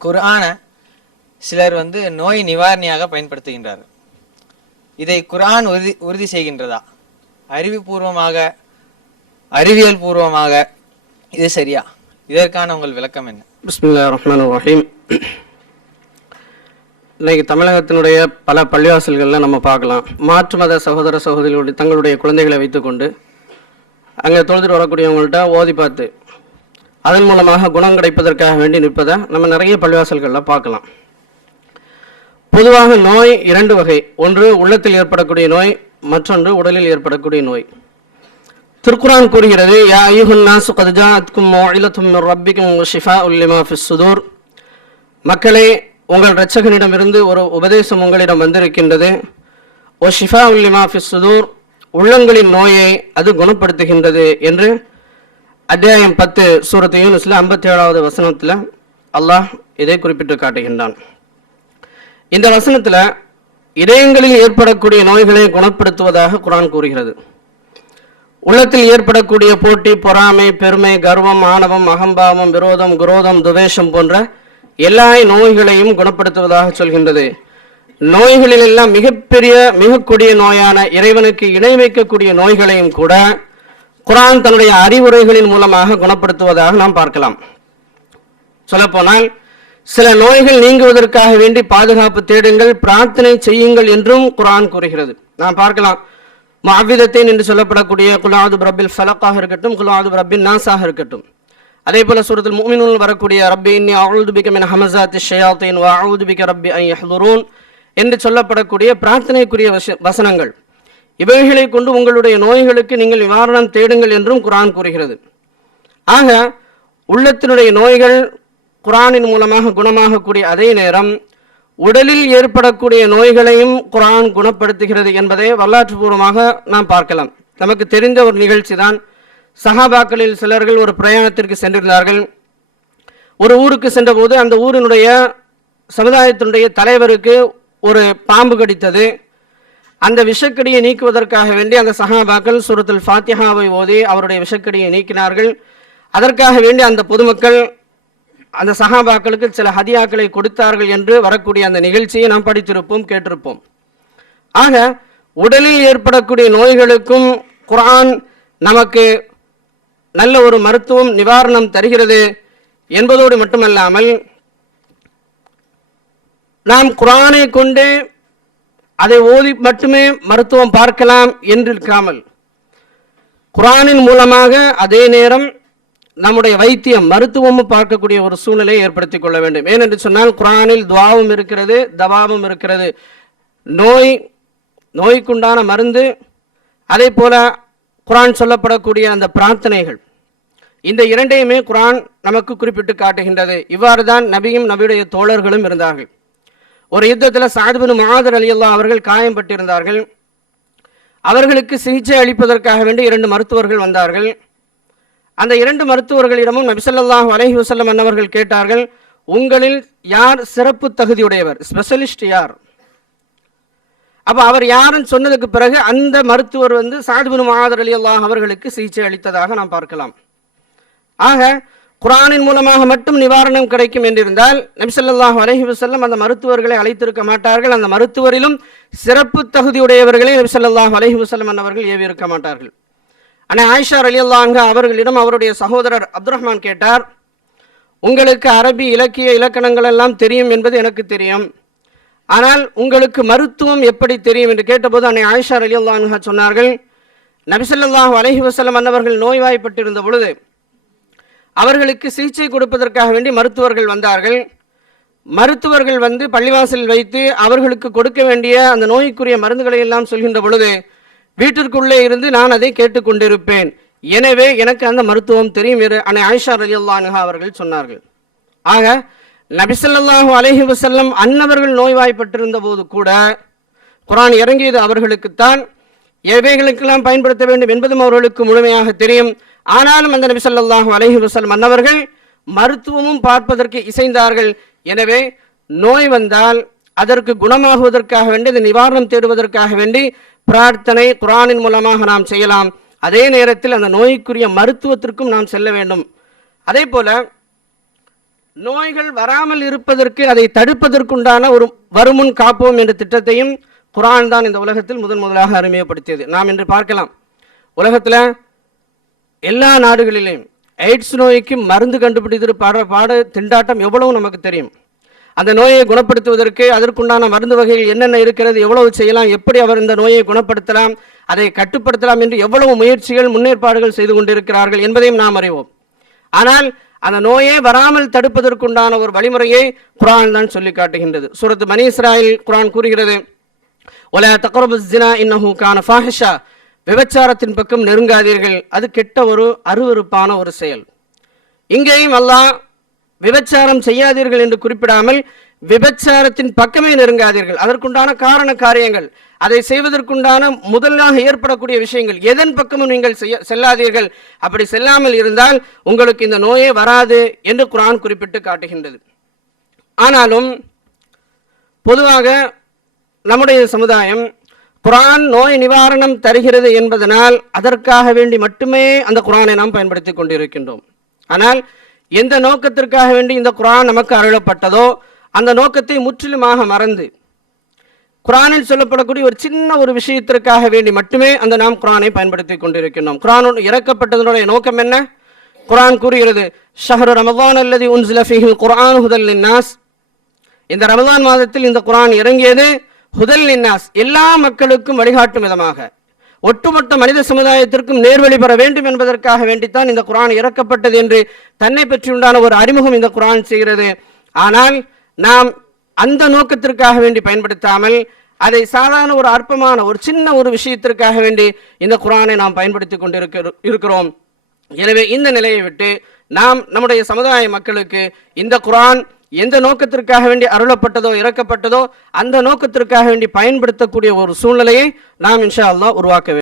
குரானை சிலர் வந்து நோய் நிவாரணியாக பயன்படுத்துகின்றார் இதை குரான் உறுதி உறுதி செய்கின்றதா? அறிவுபூர்வமாக அறிவியல் பூர்வமாக இது சரியா? இதற்கான உங்கள் விளக்கம் என்ன? பிஸ்மில்லா ரஹ்மான் ரஹீம். இன்னைக்கு தமிழகத்தினுடைய பல பள்ளிவாசல்களில் நம்ம பார்க்கலாம். மாற்று மத சகோதர சகோதரிகளுடைய தங்களுடைய குழந்தைகளை வைத்துக்கொண்டு அங்கே தொழுதுட்டு வரக்கூடியவங்கள்ட்ட ஓதி பார்த்து அதன் மூலமாக குணம் கிடைப்பதற்காக வேண்டி நிற்பதை நம்ம நிறைய பள்ளிவாசல்களில் பார்க்கலாம். பொதுவாக நோய் இரண்டு வகை. ஒன்று உள்ளத்தில் ஏற்படக்கூடிய நோய். மற்றொன்று உடலில் ஏற்படக்கூடிய நோய். திருக்குரான் கூறுகிறது யா ஐயுஹன் நாசு கத் ஜாஅத்கும் ரப்பிக்கும் ஷிஃபா உல்லிமா லிமா சுதூர். மக்களே உங்கள் இரட்சகனிடமிருந்து ஒரு உபதேசம் உங்களிடம் வந்திருக்கின்றது. ஓ ஷிஃபா உல்லிமா சுதூர். உள்ளங்களின் நோயை அது குணப்படுத்துகின்றது என்று அத்தியாயம் பத்து சூரத்து யூனுஸில் ஐம்பத்தி ஏழாவது வசனத்தில் அல்லாஹ் இதை குறிப்பிட்டு காட்டுகின்றான். இந்த வசனத்தில் இதயங்களில் ஏற்படக்கூடிய நோய்களை குணப்படுத்துவதாக குரான் கூறுகிறது. உள்ளத்தில் ஏற்படக்கூடிய போட்டி பொறாமை பெருமை கர்வம் ஆணவம் அகம்பாவம் விரோதம் குரோதம் துவேஷம் போன்ற எல்லா நோய்களையும் குணப்படுத்துவதாக சொல்கின்றது. நோய்களில் எல்லாம் மிகப்பெரிய மிக கொடிய நோயான இறைவனுக்கு இணை வைக்கக்கூடிய நோய்களையும் கூட குரான் தன்னுடைய அறிவுரைகளின் மூலமாக குணப்படுத்துவதாக நாம் பார்க்கலாம். சொல்லப்போனால் சில நோய்கள் நீங்குவதற்காக வேண்டி பாதுகாப்பு தேடுங்கள் பிரார்த்தனை செய்யுங்கள் என்றும் குரான் கூறுகிறது. நாம் பார்க்கலாம். மாவிதத்தேன் என்று சொல்லப்படக்கூடிய குலாது பிரபில் ஃபலக்காக இருக்கட்டும் குலாது பிரபின் நாசாக இருக்கட்டும். அதே போல சூரத்தில் மூமினுள் வரக்கூடிய ரப்பி இன்னி அவுது பிக்க மின் ஹமசாத்தி ஷயாத்தீன் வா அவுது ரப்பி ஐ யஹ்துரூன் என்று சொல்லப்படக்கூடிய பிரார்த்தனைக்குரிய வச- வசனங்கள். இவைகளை கொண்டு உங்களுடைய நோய்களுக்கு நீங்கள் நிவாரணம் தேடுங்கள் என்றும் குரான் கூறுகிறது. ஆக உள்ளத்தினுடைய நோய்கள் குரானின் மூலமாக குணமாகக்கூடிய அதே நேரம் உடலில் ஏற்படக்கூடிய நோய்களையும் குரான் குணப்படுத்துகிறது என்பதை வரலாற்று பூர்வமாக நாம் பார்க்கலாம். நமக்கு தெரிந்த ஒரு நிகழ்ச்சி தான். சஹாபாக்களில் சிலர்கள் ஒரு பிரயாணத்திற்கு சென்றிருந்தார்கள். ஒரு ஊருக்கு சென்றபோது அந்த ஊரினுடைய சமுதாயத்தினுடைய தலைவருக்கு ஒரு பாம்பு கடித்தது. அந்த விஷக்கடியை நீக்குவதற்காக வேண்டி அந்த சஹாபாக்கள் சூரத்துல் ஃபாத்திஹாவை ஓதி அவருடைய விஷக்கடியை நீக்கினார்கள். அதற்காக வேண்டி அந்த பொதுமக்கள் அந்த சஹாபாக்களுக்கு சில ஹதியாக்களை கொடுத்தார்கள் என்று வரக்கூடிய அந்த நிகழ்ச்சியை நாம் படித்திருப்போம் கேட்டிருப்போம். ஆக உடலில் ஏற்படக்கூடிய நோய்களுக்கும் குரான் நமக்கு நல்ல ஒரு மருத்துவம் நிவாரணம் தருகிறது என்பதோடு மட்டுமல்லாமல் நாம் குரானை கொண்டு அதை ஓதி மட்டுமே மருத்துவம் பார்க்கலாம் என்றிருக்காமல் குரானின் மூலமாக அதே நேரம் நம்முடைய வைத்தியம் மருத்துவமும் பார்க்கக்கூடிய ஒரு சூழ்நிலையை ஏற்படுத்திக் கொள்ள வேண்டும். ஏனென்று சொன்னால் குரானில் துவாவும் இருக்கிறது தவாவும் இருக்கிறது. நோய் நோய்க்குண்டான மருந்து அதே போல குரான் சொல்லப்படக்கூடிய அந்த பிரார்த்தனைகள் இந்த இரண்டையுமே குரான் நமக்கு குறிப்பிட்டு காட்டுகின்றது. இவ்வாறு தான் நபியும் நபியுடைய தோழர்களும் இருந்தார்கள். ஒரு யுத்தத்தில் சாதுபின் மகாதர் அலியல்லா அவர்கள் காயம்பட்டிருந்தார்கள். அவர்களுக்கு சிகிச்சை அளிப்பதற்காக வேண்டி இரண்டு மருத்துவர்கள் வந்தார்கள். அந்த இரண்டு மருத்துவர்களிடமும் நபிசல்லாஹ் அலஹி வசல்லம் அன்னவர்கள் கேட்டார்கள் உங்களில் யார் சிறப்பு தகுதியுடையவர்? ஸ்பெஷலிஸ்ட் யார்? அப்போ அவர் யாருன்னு சொன்னதுக்கு பிறகு அந்த மருத்துவர் வந்து சாதுபின் மகாதர் அலி அல்லாஹ் அவர்களுக்கு சிகிச்சை அளித்ததாக நாம் பார்க்கலாம். ஆக குரானின் மூலமாக மட்டும் நிவாரணம் கிடைக்கும் என்றிருந்தால் நபிசல்லாஹ் ஸல்லல்லாஹு அலைஹி அந்த மருத்துவர்களை அழைத்திருக்க மாட்டார்கள். அந்த மருத்துவரிலும் சிறப்பு தகுதியுடையவர்களை நபிசல்லாஹ் ஸல்லல்லாஹு அலைஹி வஸல்லம் அவர்கள் ஏவி இருக்க மாட்டார்கள். ஆனால் ஆயிஷா அலி அல்லாங்க அவர்களிடம் அவருடைய சகோதரர் அப்துல் ரஹ்மான் கேட்டார் உங்களுக்கு அரபி இலக்கிய இலக்கணங்கள் எல்லாம் தெரியும் என்பது எனக்கு தெரியும். ஆனால் உங்களுக்கு மருத்துவம் எப்படி தெரியும்? என்று கேட்டபோது அன்னை ஆயிஷா அலி அல்லாங்க சொன்னார்கள் நபிசல்லாஹ் அலஹி வசல்லம் அன்னவர்கள் நோய்வாய்ப்பட்டிருந்த பொழுது அவர்களுக்கு சிகிச்சை கொடுப்பதற்காக வேண்டி மருத்துவர்கள் வந்தார்கள். மருத்துவர்கள் வந்து பள்ளிவாசலில் வைத்து அவர்களுக்கு கொடுக்க வேண்டிய அந்த நோய்க்குரிய மருந்துகளை எல்லாம் சொல்கின்ற பொழுது வீட்டிற்குள்ளே இருந்து நான் அதை கேட்டுக்கொண்டிருப்பேன். எனவே எனக்கு அந்த மருத்துவம் தெரியும் என்று அன்னை ஆயிஷா ரலியல்லாஹு அவர்கள் சொன்னார்கள். ஆக நபிசல்லாஹூ அலஹி வசல்லம் அன்னவர்கள் நோய்வாய்ப்பட்டிருந்த போது கூட குரான் இறங்கியது அவர்களுக்குத்தான். எவைகளுக்கெல்லாம் பயன்படுத்த வேண்டும் என்பதும் அவர்களுக்கு முழுமையாக தெரியும். ஆனாலும் அந்த நபி சொல்லாஹு அலஹி வசல் மன்னவர்கள் மருத்துவமும் பார்ப்பதற்கு இசைந்தார்கள். எனவே நோய் வந்தால் அதற்கு குணமாகுவதற்காக வேண்டி இந்த நிவாரணம் தேடுவதற்காக வேண்டி பிரார்த்தனை குரானின் மூலமாக நாம் செய்யலாம். அதே நேரத்தில் அந்த நோய்க்குரிய மருத்துவத்திற்கும் நாம் செல்ல வேண்டும். அதே போல நோய்கள் வராமல் இருப்பதற்கு அதை தடுப்பதற்குண்டான ஒரு வருமுன் காப்போம் என்ற திட்டத்தையும் குரான் தான் இந்த உலகத்தில் முதன் முதலாக அறிமுகப்படுத்தியது நாம் இன்று பார்க்கலாம். உலகத்தில் எல்லா நாடுகளிலும் எய்ட்ஸ் நோய்க்கு மருந்து கண்டுபிடித்து பாட பாட திண்டாட்டம் எவ்வளவு நமக்கு தெரியும்? அந்த நோயை குணப்படுத்துவதற்கு அதற்குண்டான மருந்து வகைகள் என்னென்ன இருக்கிறது எவ்வளவு செய்யலாம் எப்படி அவர் இந்த நோயை குணப்படுத்தலாம் அதை கட்டுப்படுத்தலாம் என்று எவ்வளவு முயற்சிகள் முன்னேற்பாடுகள் செய்து கொண்டிருக்கிறார்கள் என்பதையும் நாம் அறிவோம். ஆனால் அந்த நோயே வராமல் தடுப்பதற்குண்டான ஒரு வழிமுறையை குரான் தான் சொல்லி காட்டுகின்றது சூரத்து மணி இஸ்ராயில் குரான் கூறுகிறது ஒலா தக்ரபு ஜினா இன்னஹு கான ஃபாஹிஷா. விபச்சாரத்தின் பக்கம் நெருங்காதீர்கள். அது கெட்ட ஒரு அருவறுப்பான ஒரு செயல். இங்கேயும் அல்லாஹ் விபச்சாரம் செய்யாதீர்கள் என்று குறிப்பிடாமல் விபச்சாரத்தின் பக்கமே நெருங்காதீர்கள். அதற்குண்டான காரண காரியங்கள் அதை செய்வதற்குண்டான முதலாக ஏற்படக்கூடிய விஷயங்கள் எதன் பக்கமும் நீங்கள் செய்ய செல்லாதீர்கள். அப்படி செல்லாமல் இருந்தால் உங்களுக்கு இந்த நோயே வராது என்று குரான் குறிப்பிட்டு காட்டுகின்றது. ஆனாலும் பொதுவாக நம்முடைய சமுதாயம் குரான் நோய் நிவாரணம் தருகிறது என்பதனால் அதற்காக வேண்டி மட்டுமே அந்த குரானை நாம் பயன்படுத்தி கொண்டிருக்கின்றோம். ஆனால் எந்த நோக்கத்திற்காக வேண்டி இந்த குரான் நமக்கு அருளப்பட்டதோ அந்த நோக்கத்தை முற்றிலுமாக மறந்து குரானில் சொல்லப்படக்கூடிய ஒரு சின்ன ஒரு விஷயத்திற்காக வேண்டி மட்டுமே அந்த நாம் குரானை பயன்படுத்தி கொண்டிருக்கின்றோம். குரான் இறக்கப்பட்டதனுடைய நோக்கம் என்ன? குரான் கூறுகிறது ஷஹரு ரமதான் அல்லது உன் ஃபீஹில் குரான் ஹுதல் நாஸ் இந்த ரமதான் மாதத்தில் இந்த குரான் இறங்கியது ஹுதல் நின்னாஸ் எல்லா மக்களுக்கும் வழிகாட்டும் விதமாக. ஒட்டுமொத்த மனித சமுதாயத்திற்கும் நேர்வழி பெற வேண்டும் என்பதற்காக வேண்டித்தான் இந்த குரான் இறக்கப்பட்டது என்று தன்னை பற்றியுண்டான ஒரு அறிமுகம் இந்த குரான் செய்கிறது. ஆனால் நாம் அந்த நோக்கத்திற்காக வேண்டி பயன்படுத்தாமல் அதை சாதாரண ஒரு அற்பமான ஒரு சின்ன ஒரு விஷயத்திற்காக வேண்டி இந்த குரானை நாம் பயன்படுத்தி கொண்டிருக்க இருக்கிறோம். எனவே இந்த நிலையை விட்டு நாம் நம்முடைய சமுதாய மக்களுக்கு இந்த குரான் எந்த நோக்கத்திற்காக வேண்டி அருளப்பட்டதோ இறக்கப்பட்டதோ அந்த நோக்கத்திற்காக வேண்டி பயன்படுத்தக்கூடிய ஒரு சூழ்நிலையை நாம் இன்ஷா அல்லா உருவாக்க வேண்டும்.